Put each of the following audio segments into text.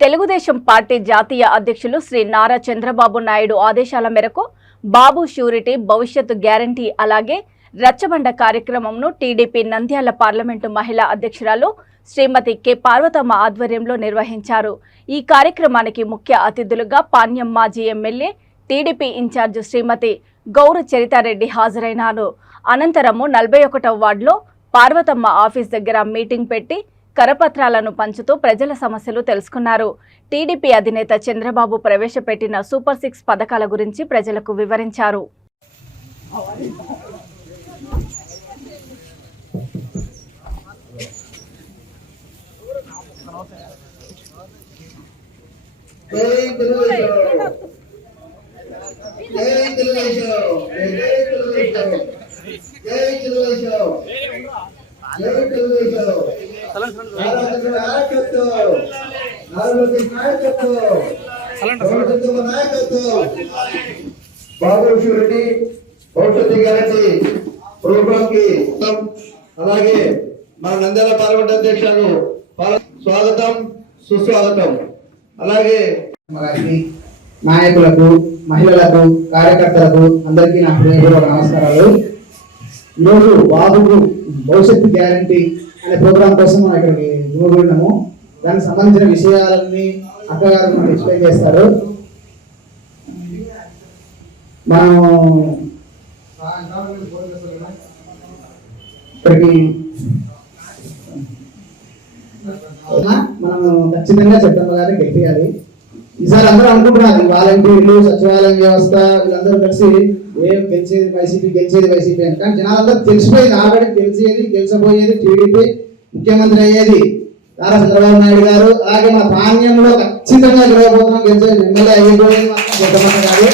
Telugu Desam party జాతీయ అధ్యక్షులు శ్రీ నారా చంద్రబాబు నాయుడు ఆదేశాల మేరకు బాబు షూరిటీ భవిష్యత్తు గ్యారంటీ అలాగే రచ్చబండ కార్యక్రమంను టీడీపీ నంద్యాల పార్లమెంటు మహిళా అధ్యక్షురాలు శ్రీమతి కె. పార్వతమ్మ ఆధ్వర్యంలో నిర్వహించారు. ఈ కార్యక్రమానికి ముఖ్య అతిథులుగా పాణ్యం మాజీ ఎమ్మెల్యే టీడీపీ ఇన్ఛార్జ్ శ్రీమతి గౌర చరితారెడ్డి హాజరైనారు. అనంతరము నలభై ఒకటవ వార్డులో పార్వతమ్మ ఆఫీస్ దగ్గర మీటింగ్ పెట్టి కరపత్రాలను పంచుతూ ప్రజల సమస్యలు తెలుసుకున్నారు. టీడీపీ అధినేత చంద్రబాబు ప్రవేశపెట్టిన సూపర్ సిక్స్ పథకాల గురించి ప్రజలకు వివరించారు. జై తెలుగుదేశం. జై తెలుగుదేశం జై తెలుగుదేశం జై తెలుగుదేశం జై తెలుగుదేశం నారాయణ నాయకత్వం నాయకత్వం నాయకత్వం బాబు షూరిటీ భవిష్యత్తు గ్యారంటీ ప్రోగ్రామ్కి అలాగే మన నంద్యాల పార్లమెంట్ అధ్యక్షులు స్వాగతం సుస్వాగతం అలాగే నాయకులకు మహిళలకు కార్యకర్తలకు అందరికీ నా హృదయపూర్వక నమస్కారాలు. ఈరోజు బాబుకు భవిష్యత్తు గ్యారంటీ అనే ప్రోగ్రాం కోసం మనం ఇక్కడికి గుమిగూడినాము దానికి సంబంధించిన విషయాలన్నీ అక్కగారు మనకు ఎక్స్ప్లెయిన్ చేస్తారు. మనం ఇప్పటికి మనం ఖచ్చితంగా చెప్తాం గారిని గెలిపించాలి ఈసారి అందరూ అనుకుంటున్నారు వాలంటీర్లు సచివాలయం వ్యవస్థ వీళ్ళందరూ కలిసి ఏం గెలిచేది వైసీపీ గెలిచేది వైసీపీ అని. కానీ జనాలందరూ తెలిసిపోయింది ఆల్రెడీ తెలిసేది గెలిచబోయేది టీడీపీ ముఖ్యమంత్రి అయ్యేది. నారా చంద్రబాబు నాయుడు గారు అలాగే మన ప్రాణ్యంలో ఖచ్చితంగా గెలవబోతున్నాం గెలిచేది ఎమ్మెల్యే అయ్యబోయేది మాత్రం జగన్మోహన్ గారు.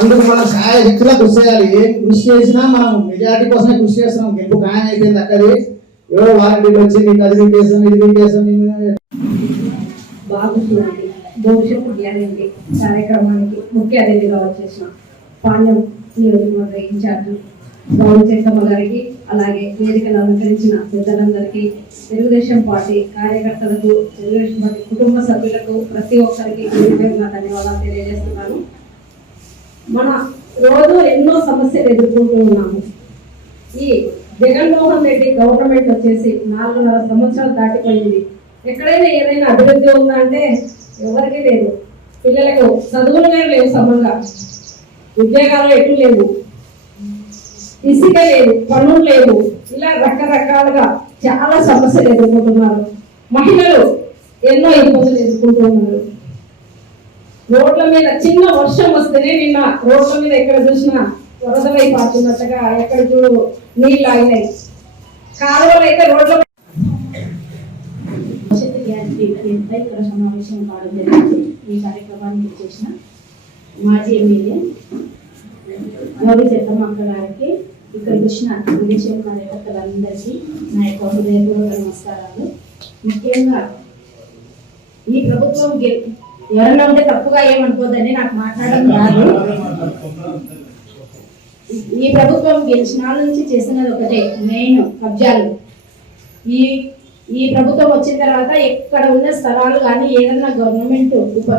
అందుకు మనం సహాయ శక్తిలో కృషి చేయాలి. ఏం కృషి చేసినా మనం మెజారిటీ కోసమే కృషి చేస్తున్నాం. గెలుపు ఖాయం అయిపోయింది అక్కడి. ఎవరో వాలంటీర్లు వచ్చి నీకు అది పీకేసాం ఇది పీకేసాం బాబు భవిష్యత్తు గ్యారంటీ కార్యక్రమానికి ముఖ్య అతిథిగా వచ్చేసిన పాండ్యం నియోజకవర్గ ఇన్ఛార్జ్ బాబు చెక్కమ్మ గారికి అలాగే వేదికను అలంకరించిన పెద్దలందరికీ తెలుగుదేశం పార్టీ కార్యకర్తలకు తెలుగుదేశం పార్టీ కుటుంబ సభ్యులకు ప్రతి ఒక్కరికి విధంగా ధన్యవాదాలు తెలియజేస్తున్నాను. మన రోజు ఎన్నో సమస్యలు ఎదుర్కొంటూ ఉన్నాము. ఈ జగన్మోహన్ రెడ్డి గవర్నమెంట్ వచ్చేసి నాలుగున్నర సంవత్సరాలు దాటిపోయింది. ఎక్కడైనా ఏదైనా అభివృద్ధి ఉందా అంటే ఎవరికీ లేదు. పిల్లలకు చదువులు లేవు సమంగా. ఉద్యోగాలు ఎటు లేవు. ఇసుక లేదు పనులు లేవు. ఇలా రకరకాలుగా చాలా సమస్యలు ఎదుర్కొంటున్నారు. మహిళలు ఎన్నో ఇబ్బందులు ఎదుర్కొంటున్నారు. రోడ్ల మీద చిన్న వర్షం వస్తేనే నిన్న రోడ్ల మీద ఎక్కడ చూసినా వరదలై పారుతున్నట్టుగా ఎక్కడ చూడు నీళ్ళు ఆగినాయి. కాలువలు అయితే రోడ్ల రైతుల ఇక్కడ సమావేశం కావడం జరిగింది. ఈ కార్యక్రమానికి చేసిన మాజీ ఎమ్మెల్యే గౌరీ చెత్తమ్మక్క గారికి ఇక్కడికి వచ్చిన తెలుగుదేశం కార్యకర్తలందరికీ నా యొక్క హృదయపూర్వక నమస్కారాలు. ముఖ్యంగా ఈ ప్రభుత్వం ఎవరన్నా ఉంటే తప్పుగా ఏమనుకోదని నాకు మాట్లాడడం రాదు. ఈ ప్రభుత్వం గెలిచిన నుంచి చేసినది ఒకటే మెయిన్ కబ్జాలు. ఈ ఈ ప్రభుత్వం వచ్చిన తర్వాత ఎక్కడ ఉన్న స్థలాలు కానీ ఏదన్నా గవర్నమెంట్ ఉప